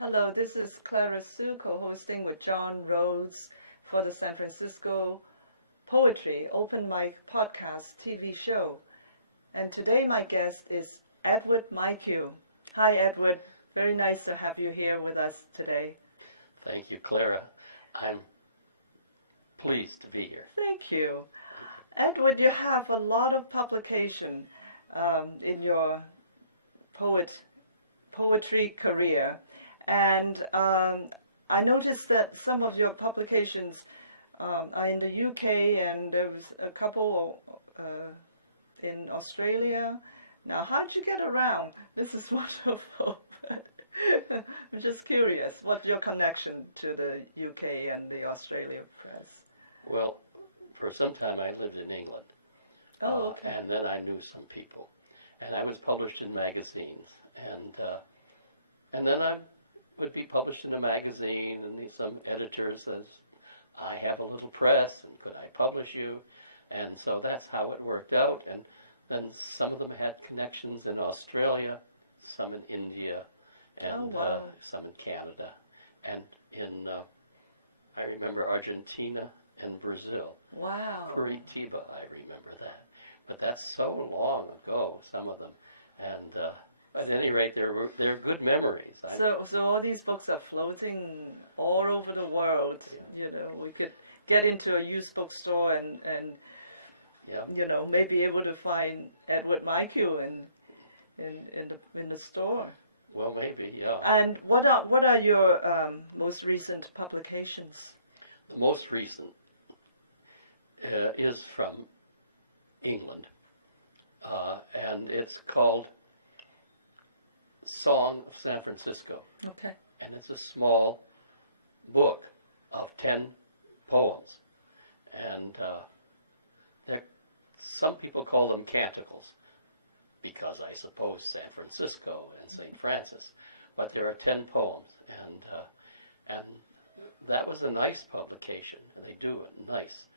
Hello, this is Clara Sue co-hosting with John Rhodes for the San Francisco Poetry Open Mic Podcast TV show. And today my guest is Edward Mycue. Hi, Edward. Very nice to have you here with us today. Thank you, Clara. I'm pleased to be here. Thank you. Edward, you have a lot of publication in your poetry career. And I noticed that some of your publications are in the UK, and there was a couple in Australia. Now, how'd you get around? This is wonderful. I'm just curious, what's your connection to the UK and the Australian press? Well, for some time I lived in England. Oh, okay. And then I knew some people. And I was published in magazines. And then I would be published in a magazine, and some editor says, I have a little press, and could I publish you? And so that's how it worked out. And then some of them had connections in Australia, some in India, and some in Canada, and in, I remember Argentina and Brazil. Wow. Curitiba, I remember that. But that's so long ago, some of them. And at any rate, they're good memories. So all these books are floating all over the world. Yeah. You know, we could get into a used bookstore and yeah. You know, maybe able to find Edward Mycue in the store. Well, maybe, yeah. And what are your most recent publications? The most recent is from England, and it's called Song of San Francisco. Okay. And it's a small book of 10 poems. And some people call them canticles, because I suppose San Francisco and St. Francis. But there are 10 poems. And that was a nice publication. And they do it nice.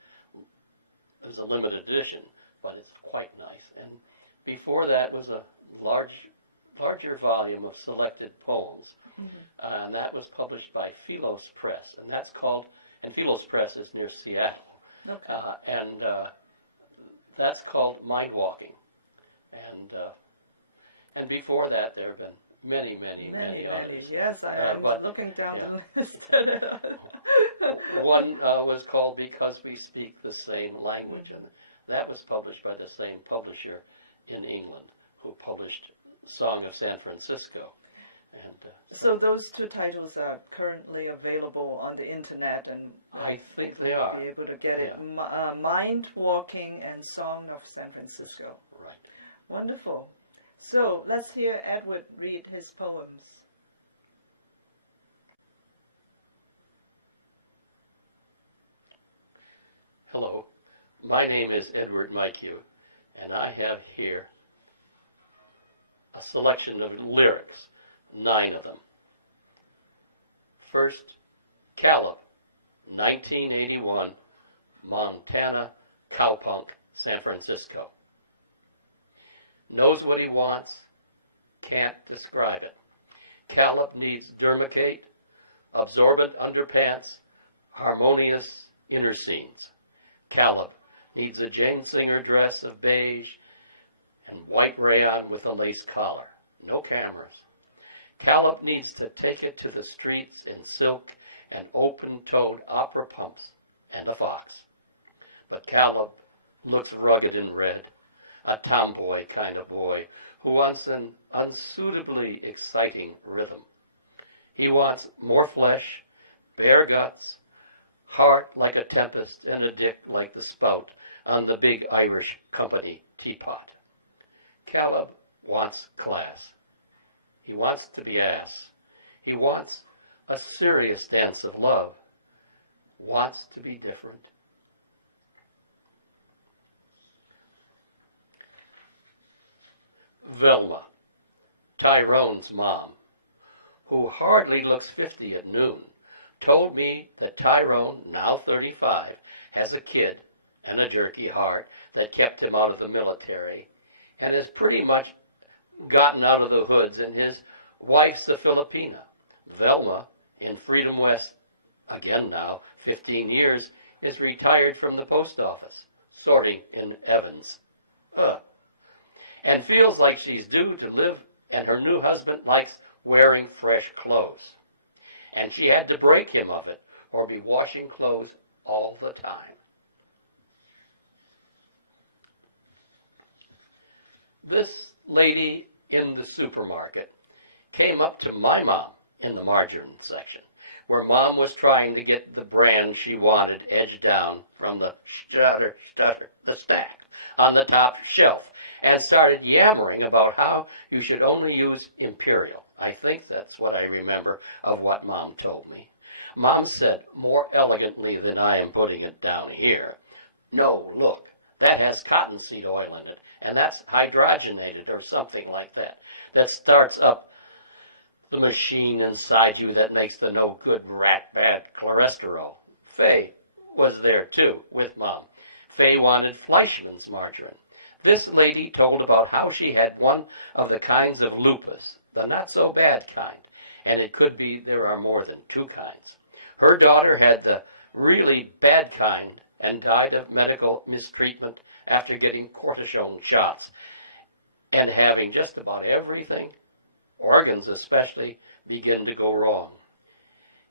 It was a limited edition, but it's quite nice. And before that was a larger volume of selected poems, and that was published by Philos Press, and Philos Press is near Seattle, okay. That's called Mind Walking, and before that there have been many others. Yes, I was looking down the list. One was called Because We Speak the Same Language, and that was published by the same publisher in England who published Song of San Francisco. And so those two titles are currently available on the internet, and I think they are. Be able to get it. Mind Walking and Song of San Francisco. Right. Wonderful. So let's hear Edward read his poems. Hello, my name is Edward Mycue, and I have here a selection of lyrics, 9 of them. First, Calum, 1981, Montana, cowpunk, San Francisco. Knows what he wants, can't describe it. Calum needs dermacate, absorbent underpants, harmonious inner scenes. Calum needs a Jane Singer dress of beige and white rayon with a lace collar. No cameras. Calum needs to take it to the streets in silk and open-toed opera pumps and a fox. But Calum looks rugged in red, a tomboy kind of boy who wants an unsuitably exciting rhythm. He wants more flesh, bare guts, heart like a tempest, and a dick like the spout on the big Irish company teapot. Calum wants class. He wants to be ass. He wants a serious dance of love. Wants to be different. Velma, Tyrone's mom, who hardly looks 50 at noon, told me that Tyrone, now 35, has a kid and a jerky heart that kept him out of the military and has pretty much gotten out of the hoods, and his wife's a Filipina, Velma, in Freedom West, again now, 15 years, is retired from the post office, sorting in Evans. And feels like she's due to live, and her new husband likes wearing fresh clothes. And she had to break him of it, or be washing clothes all the time. This lady in the supermarket came up to my mom in the margarine section, where Mom was trying to get the brand she wanted edged down from the the stack on the top shelf, and started yammering about how you should only use Imperial. I think that's what I remember of what Mom told me. Mom said, more elegantly than I am putting it down here, "No, look, that has cottonseed oil in it, and that's hydrogenated," or something like that. That starts up the machine inside you that makes the no-good rat bad cholesterol. Faye was there too, with Mom. Faye wanted Fleischmann's margarine. This lady told about how she had one of the kinds of lupus, the not-so-bad kind, and it could be there are more than two kinds. Her daughter had the really bad kind and died of medical mistreatment after getting cortisone shots and having just about everything, organs especially, begin to go wrong.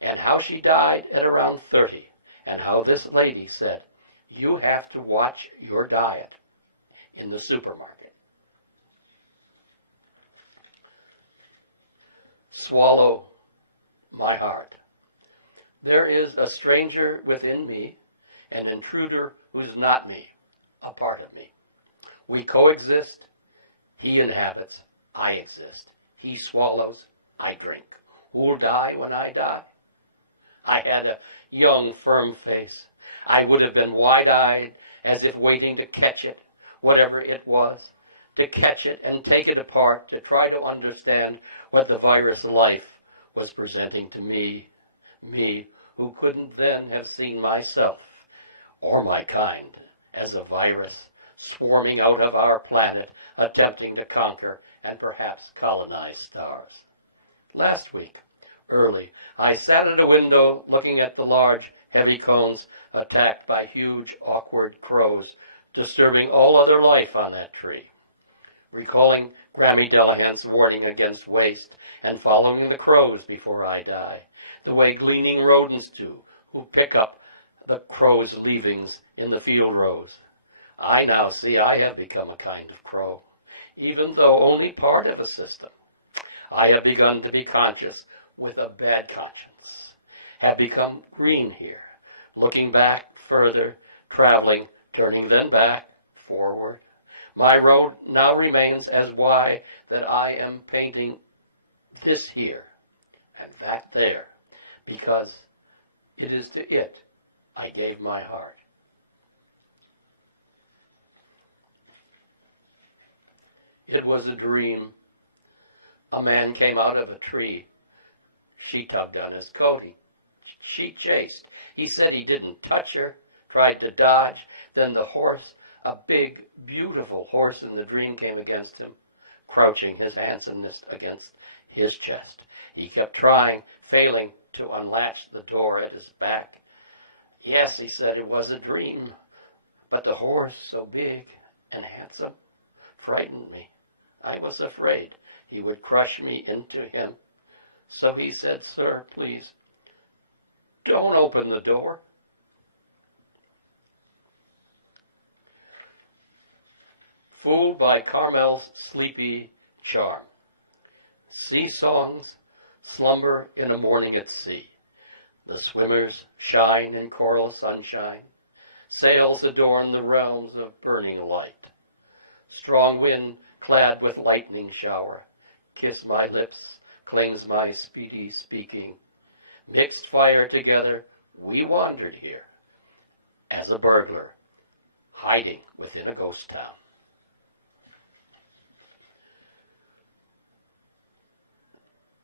And how she died at around 30, and how this lady said, "You have to watch your diet in the supermarket." Swallow my heart. There is a stranger within me, an intruder who's not me, a part of me. We coexist. He inhabits, I exist. He swallows, I drink. Who'll die when I die? I had a young, firm face. I would have been wide-eyed, as if waiting to catch it, whatever it was, to catch it and take it apart, to try to understand what the virus life was presenting to me who couldn't then have seen myself or my kind as a virus swarming out of our planet, attempting to conquer and perhaps colonize stars. Last week, early, I sat at a window looking at the large, heavy cones attacked by huge, awkward crows, disturbing all other life on that tree. Recalling Grammy Delahan's warning against waste and following the crows before I die, the way gleaning rodents do, who pick up the crows' leavings in the field rows. I now see I have become a kind of crow, even though only part of a system. I have begun to be conscious with a bad conscience, have become green here, looking back further, traveling, turning then back, forward. My road now remains as wide that I am painting this here and that there, because it is to it I gave my heart. It was a dream. A man came out of a tree. She tugged on his coat. She chased. He said he didn't touch her, tried to dodge. Then the horse, a big, beautiful horse in the dream, came against him, crouching, his handsomeness against his chest. He kept trying, failing to unlatch the door at his back. Yes, he said, it was a dream, but the horse, so big and handsome, frightened me. I was afraid he would crush me into him. So he said, "Sir, please, don't open the door." Fooled by Carmel's sleepy charm. Sea songs slumber in a morning at sea. The swimmers shine in coral sunshine. Sails adorn the realms of burning light. Strong wind clad with lightning shower, kiss my lips, claims my speedy speaking. Mixed fire together, we wandered here, as a burglar, hiding within a ghost town.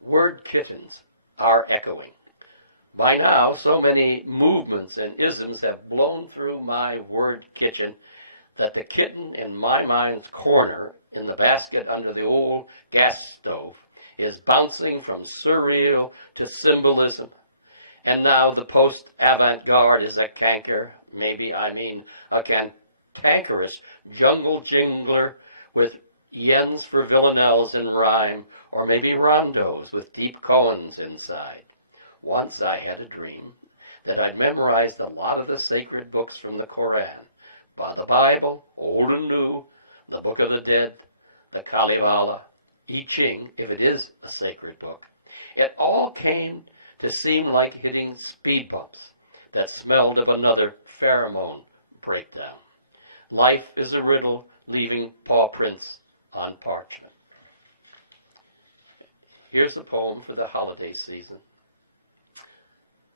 Word kittens are echoing. By now, so many movements and isms have blown through my word kitchen that the kitten in my mind's corner in the basket under the old gas stove is bouncing from surreal to symbolism. And now the post-avant-garde is a cantankerous jungle jingler with yens for villanelles in rhyme, or maybe rondos with deep koans inside. Once I had a dream that I'd memorized a lot of the sacred books from the Koran, the Bible, Old and New, the Book of the Dead, the Kalivala, I Ching, if it is a sacred book. It all came to seem like hitting speed bumps that smelled of another pheromone breakdown. Life is a riddle, leaving paw prints on parchment. Here's a poem for the holiday season.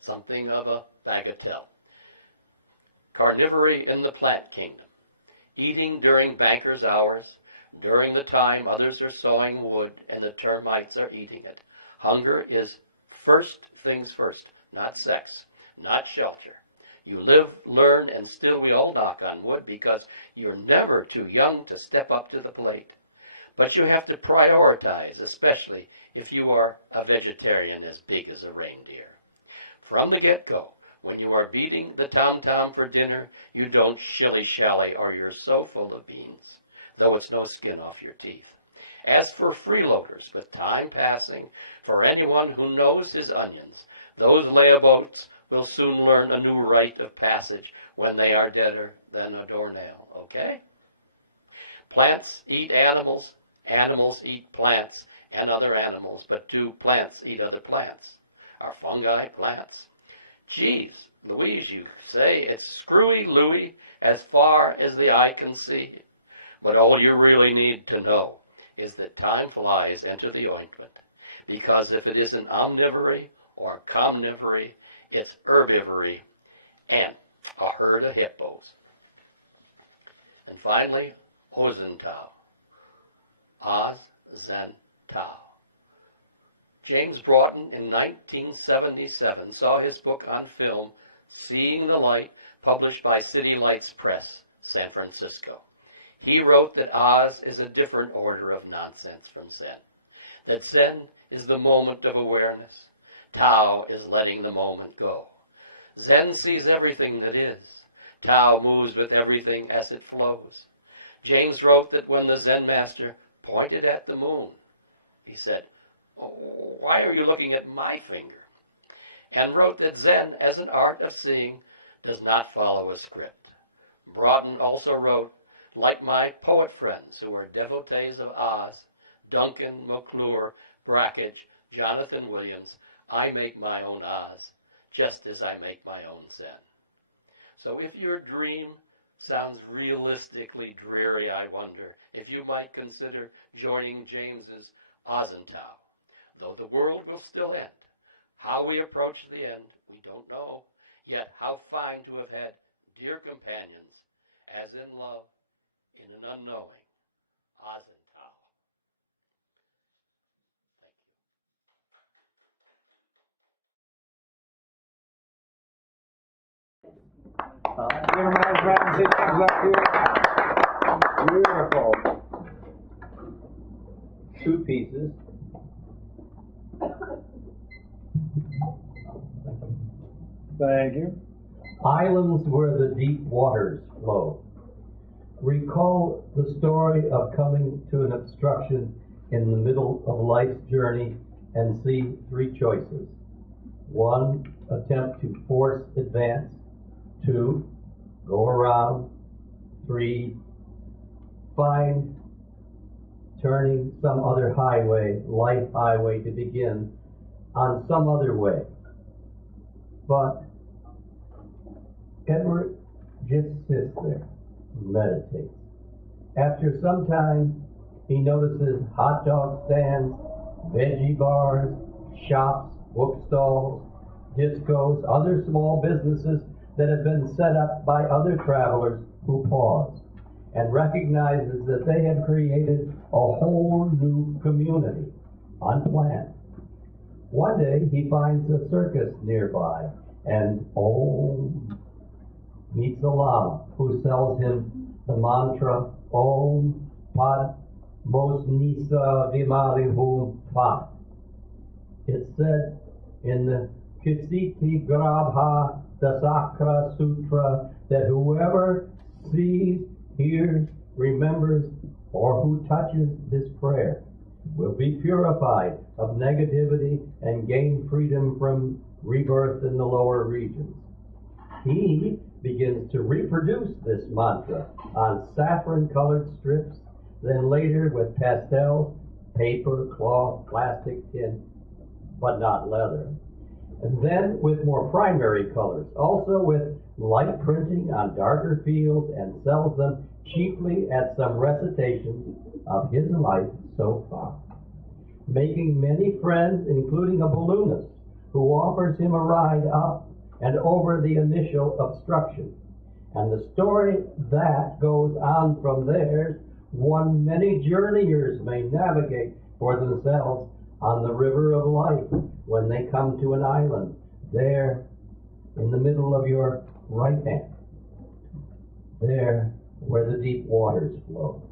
Something of a bagatelle. Carnivory in the plant kingdom. Eating during bankers' hours, during the time others are sawing wood and the termites are eating it. Hunger is first things first, not sex, not shelter. You live, learn, and still we all knock on wood because you're never too young to step up to the plate. But you have to prioritize, especially if you are a vegetarian as big as a reindeer. From the get-go, when you are beating the tom-tom for dinner, you don't shilly-shally or you're so full of beans, though it's no skin off your teeth. As for freeloaders, with time passing, for anyone who knows his onions, those layaboats will soon learn a new rite of passage when they are deader than a doornail, okay? Plants eat animals, animals eat plants and other animals, but do plants eat other plants? Are fungi plants? Geez, Louise, you say it's screwy Louie as far as the eye can see. But all you really need to know is that time flies enter the ointment, because if it isn't omnivory or comnivory, it's herbivory and a herd of hippos. And finally, Ozentau. Oz-Zen-Tau. James Broughton in 1977 saw his book on film, Seeing the Light, published by City Lights Press, San Francisco. He wrote that Oz is a different order of nonsense from Zen, that Zen is the moment of awareness, Tao is letting the moment go. Zen sees everything that is, Tao moves with everything as it flows. James wrote that when the Zen master pointed at the moon, he said, "Oh, why are you looking at my finger?" And wrote that Zen, as an art of seeing, does not follow a script. Broughton also wrote, like my poet friends who are devotees of Oz, Duncan, McClure, Brackage, Jonathan Williams, I make my own Oz, just as I make my own Zen. So if your dream sounds realistically dreary, I wonder if you might consider joining James's Ozentau. Though the world will still end, how we approach the end, we don't know, yet how fine to have had dear companions, as in love, in an unknowing Ozentau. Thank you. My friends, it comes up here. Beautiful. Two pieces. Thank you. Islands where the deep waters flow. Recall the story of coming to an obstruction in the middle of life's journey and see three choices. 1, attempt to force advance. 2, go around. 3, find turning some other highway, life highway, to begin on some other way. But Edward just sits there, meditates. After some time, he notices hot dog stands, veggie bars, shops, bookstalls, discos, other small businesses that have been set up by other travelers who pause and recognizes that they have created a whole new community, unplanned. One day he finds a circus nearby and meets a lama who sells him the mantra Om Pad Mos Nisa Vimali Hum Pad. It said in the Kisiti Grabha Dasakra Sutra that whoever sees, hears, remembers, or who touches this prayer will be purified of negativity and gain freedom from rebirth in the lower regions. He begins to reproduce this mantra on saffron-colored strips, then later with pastels, paper, cloth, plastic, tin, but not leather. And then with more primary colors, also with light printing on darker fields, and sells them cheaply at some recitations of his life so far, making many friends, including a balloonist who offers him a ride up and over the initial obstruction. And the story that goes on from there, one many journeyers may navigate for themselves on the river of life when they come to an island there in the middle of your right hand, there where the deep waters flow.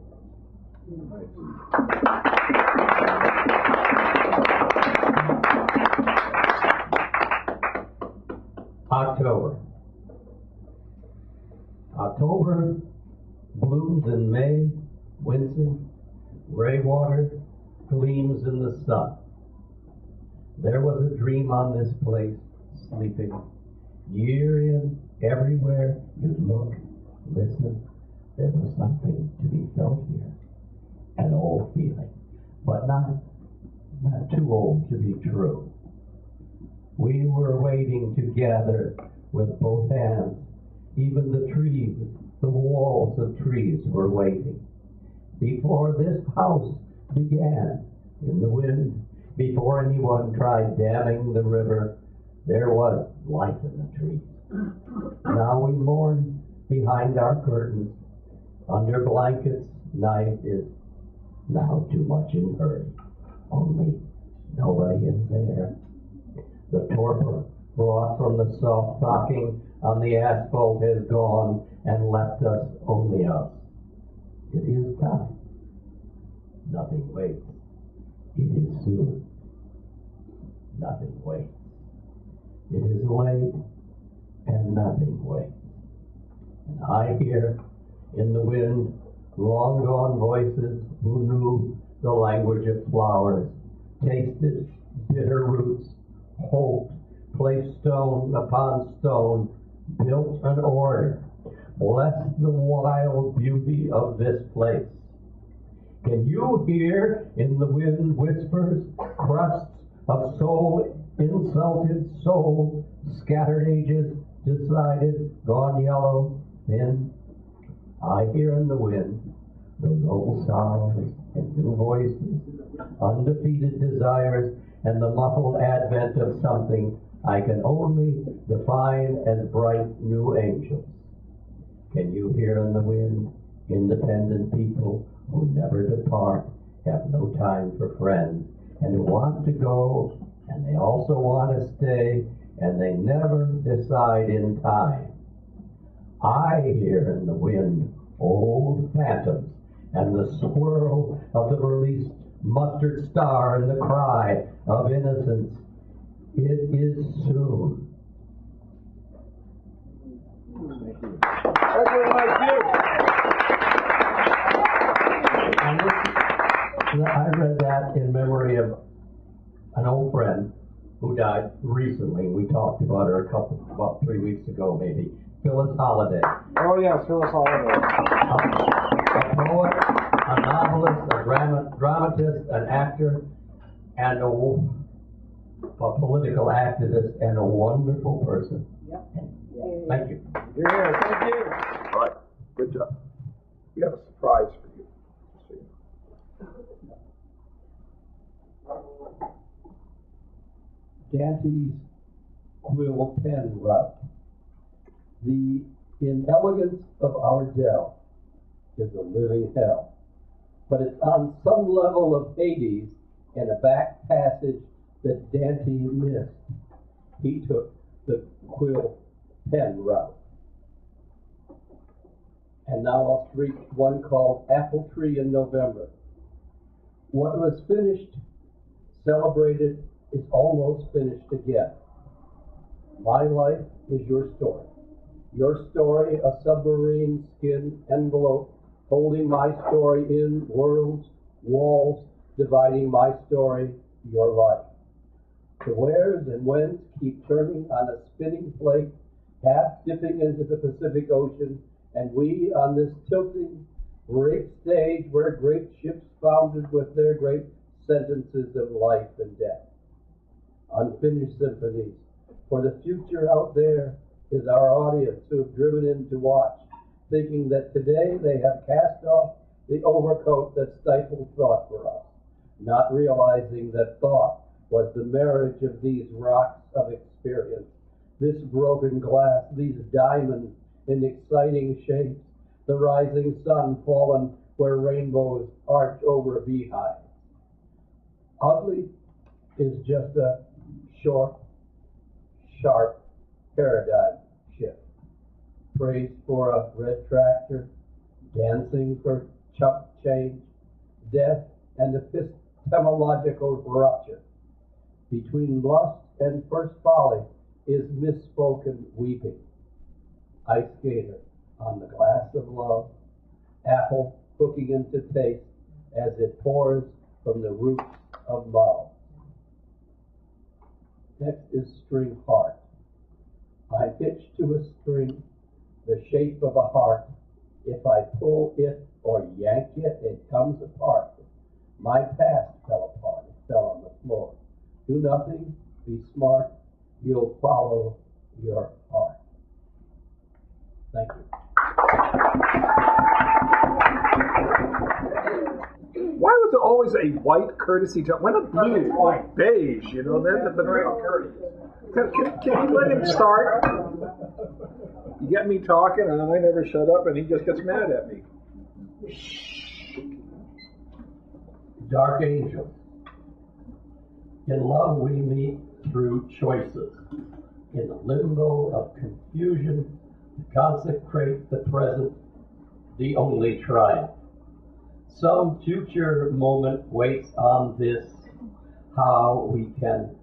October. October blooms in May, wincing, gray water gleams in the sun. There was a dream on this place, sleeping. Year in, everywhere you look, listen, there was something to be felt here. An old feeling, but not too old to be true. We were waiting together with both hands. Even the trees, the walls of trees were waiting. Before this house began in the wind, before anyone tried damming the river, there was life in the trees. Now we mourn behind our curtains, under blankets. Night is now too much in hurry. Only nobody is there. The torpor brought from the soft knocking on the asphalt has gone and left us only us. It is time. Nothing waits. It is soon. Nothing waits. It is late and nothing waits. And I hear in the wind long gone voices who knew the language of flowers, tasted bitter roots, hoped, placed stone upon stone, built an order, blessed the wild beauty of this place. Can you hear in the wind whispers, crusts of soul, insulted soul, scattered ages, decided, gone yellow, thin? I hear in the wind those old sorrows and new voices, undefeated desires, and the muffled advent of something I can only define as bright new angels. Can you hear in the wind independent people who never depart, have no time for friends, and who want to go, and they also want to stay, and they never decide in time? I hear in the wind old phantoms and the swirl of the released mustard star and the cry of innocence. It is soon. And I read that in memory of an old friend who died recently. We talked about her about 3 weeks ago, maybe. Phyllis Holiday. Oh yes, Phyllis Holiday. A poet, a novelist, a dramatist, an actor, and a political activist, and a wonderful person. Yep. Thank you. Yeah, thank you. All right, good job. We have a surprise for you. Dante's quill pen route. The inelegance of our dell is a living hell, but it's on some level of Hades in a back passage that Dante missed. He took the quill pen route. And now I'll read one called Apple Tree in November. What was finished, celebrated, is almost finished again. My life is your story. Your story, a submarine skin envelope, holding my story in worlds, walls, dividing my story, your life. The wheres and whens keep turning on a spinning plate, half dipping into the Pacific Ocean, and we on this tilting, great stage where great ships founded with their great sentences of life and death. Unfinished symphonies. For the future out there is our audience who have driven in to watch, thinking that today they have cast off the overcoat that stifled thought for us, not realizing that thought was the marriage of these rocks of experience, this broken glass, these diamonds in exciting shapes, the rising sun fallen where rainbows arch over beehives. Ugly is just a short, sharp paradigm shift. Praise for a red tractor, dancing for chump change, death and epistemological rupture. Between lust and first folly is misspoken weeping. Ice skater on the glass of love, apple hooking into taste as it pours from the roots of love. Next is string heart. I hitch to a string the shape of a heart. If I pull it or yank it, it comes apart. My past fell apart. It fell on the floor. Do nothing, be smart, you'll follow your heart. Thank you. Why was it always a white courtesy job? Why not blue? White. Beige, you know, then the can you let him start? You get me talking and I never shut up and he just gets mad at me. Dark angels. In love we meet through choices. In the limbo of confusion, to consecrate the present, the only triumph. Some future moment waits on this, how we can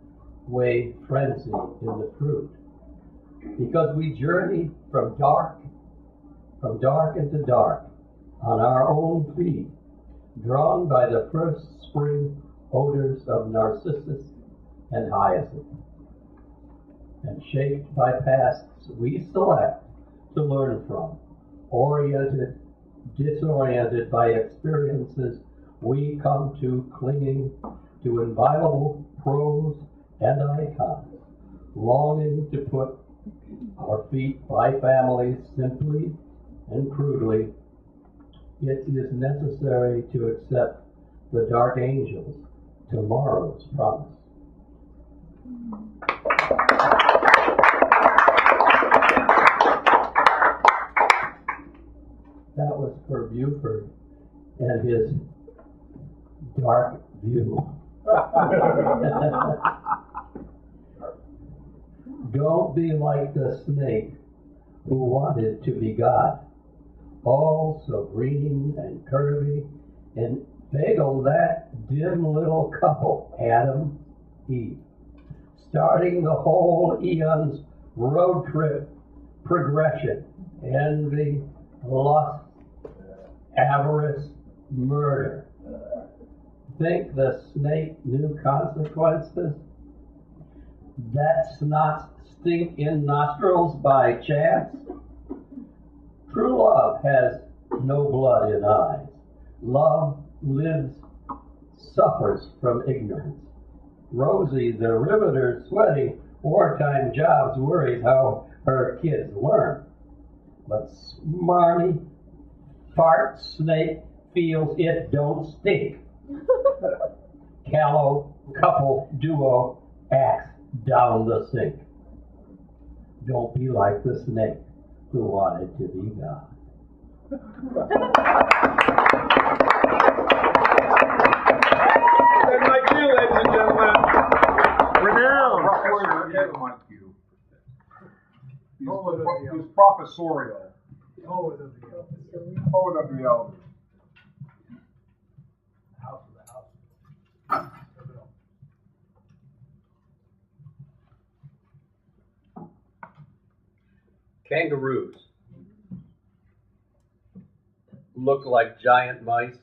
weigh frenzy in the fruit. Because we journey from dark into dark, on our own feet, drawn by the first spring odors of narcissus and hyacinth, and shaped by pasts we select to learn from, oriented, disoriented by experiences we come to clinging to inviolable prose and icons, longing to put our feet by families simply and crudely. It is necessary to accept the dark angels, tomorrow's promise. That was for Buford and his dark view. Don't be like the snake who wanted to be God, all so green and curvy, and bagel that dim little couple, Adam, Eve, starting the whole eon's road trip progression, envy, lust, avarice, murder. Think the snake knew consequences? That snot stink in nostrils by chance? True love has no blood in eyes. Love lives, suffers from ignorance. Rosie, the riveter, sweating wartime jobs, worries how her kids learn. But smarmy, fart snake feels it don't stink. Callow couple duo acts down the sink. Don't be like the snake who wanted to be God. Ed Mycue, ladies and gentlemen. Renowned. Professor Ed Mycue. He's professorial. Poet of the elders. Poet of the elders. House of the house. Kangaroos look like giant mice,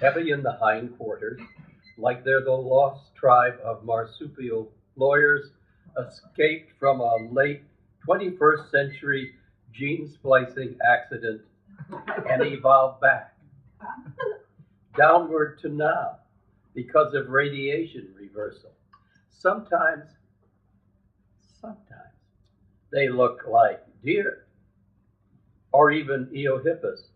heavy in the hindquarters, like they're the lost tribe of marsupial lawyers escaped from a late 21st century gene splicing accident and evolved back downward to now because of radiation reversal. Sometimes they look like deer or even Eohippus.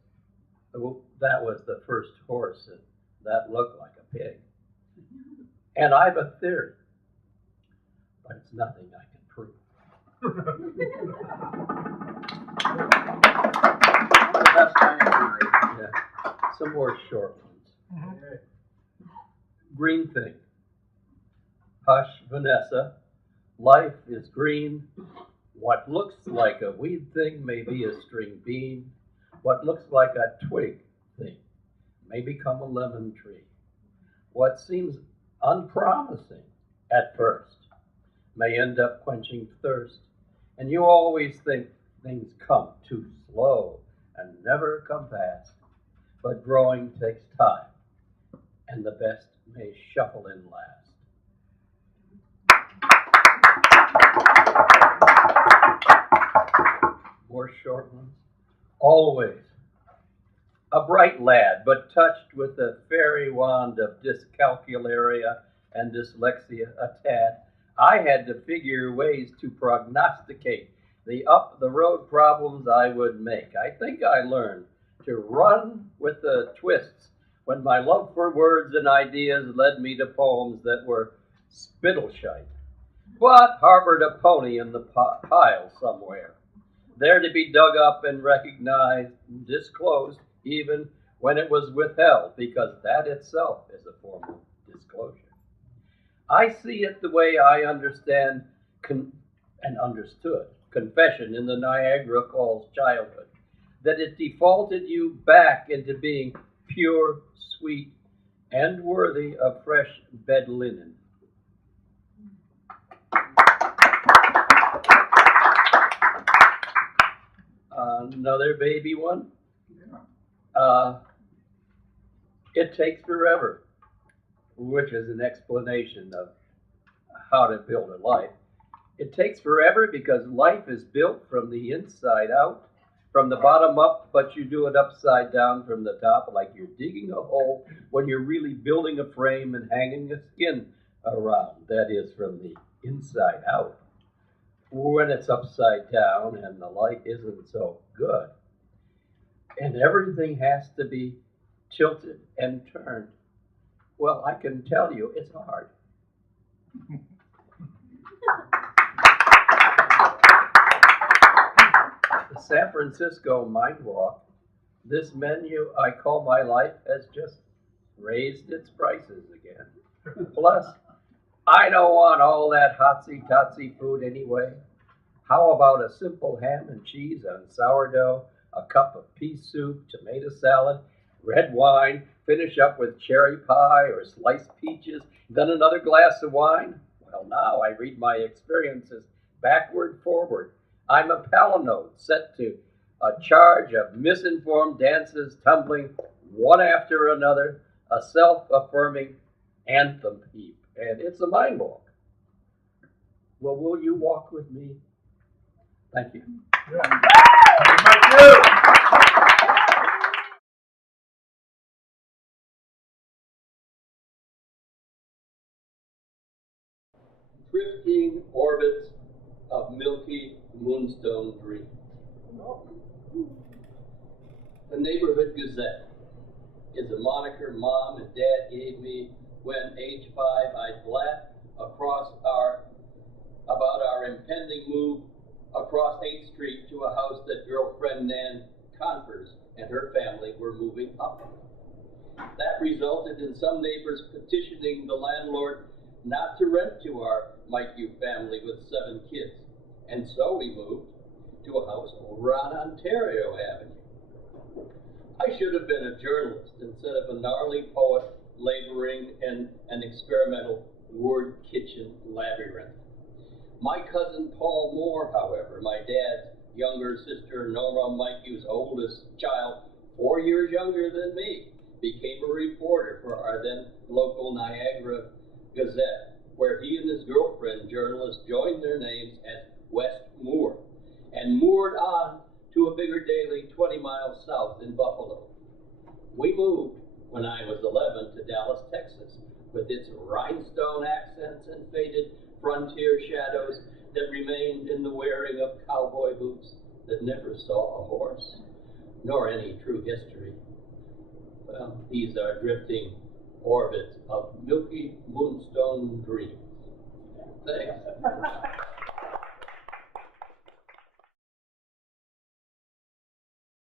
That was the first horse, and that looked like a pig. And I have a theory, but it's nothing I can prove. That's kind of great. Yeah. Some more short ones. Green thing. Hush, Vanessa. Life is green. What looks like a weed thing may be a string bean. What looks like a twig thing may become a lemon tree. What seems unpromising at first may end up quenching thirst. And you always think things come too slow and never come fast. But growing takes time, and the best may shuffle in last. More short ones. Always a bright lad, but touched with the fairy wand of dyscalcularia and dyslexia a tad, I had to figure ways to prognosticate the up-the-road problems I would make. I think I learned to run with the twists when my love for words and ideas led me to poems that were spittleshite, but harbored a pony in the pile somewhere, there to be dug up and recognized, disclosed, even when it was withheld, because that itself is a form of disclosure. I see it the way I understand and understood confession in the Niagara Falls childhood, that it defaulted you back into being pure, sweet, and worthy of fresh bed linen. Another baby one. It takes forever, which is an explanation of how to build a life. It takes forever because life is built from the inside out, from the bottom up, but you do it upside down from the top, like you're digging a hole when you're really building a frame and hanging a skin around. That is from the inside out. When it's upside down and the light isn't so good, and everything has to be tilted and turned, well, I can tell you it's hard. The San Francisco Mind Walk, this menu I call my life, has just raised its prices again. Plus, I don't want all that hotsy-totsy food anyway. How about a simple ham and cheese on sourdough, a cup of pea soup, tomato salad, red wine, finish up with cherry pie or sliced peaches, then another glass of wine? Well, now I read my experiences backward, forward. I'm a palinode set to a charge of misinformed dances tumbling one after another, a self-affirming anthem heap. And it's a mind walk. Well, will you walk with me? Thank you. Yeah. Thank you. Drifting orbits of Milky Moonstone dreams. The Neighborhood Gazette is a moniker Mom and Dad gave me when, age 5, I'd blab about our impending move across 8th Street to a house that girlfriend Nan Convers and her family were moving up. That resulted in some neighbors petitioning the landlord not to rent to our Mycue family with 7 kids. And so we moved to a house over on Ontario Avenue. I should have been a journalist instead of a gnarly poet laboring in an experimental word kitchen labyrinth. My cousin Paul Moore, however, my dad's younger sister, Norma Mycue's oldest child, 4 years younger than me, became a reporter for our then local Niagara Gazette, where he and his girlfriend, journalist, joined their names as West Moore, and moored on to a bigger daily 20 miles south in Buffalo. We moved when I was 11 to Dallas, Texas, with its rhinestone accents and faded frontier shadows that remained in the wearing of cowboy boots that never saw a horse, nor any true history. Well, these are drifting orbits of milky moonstone dreams. Thanks.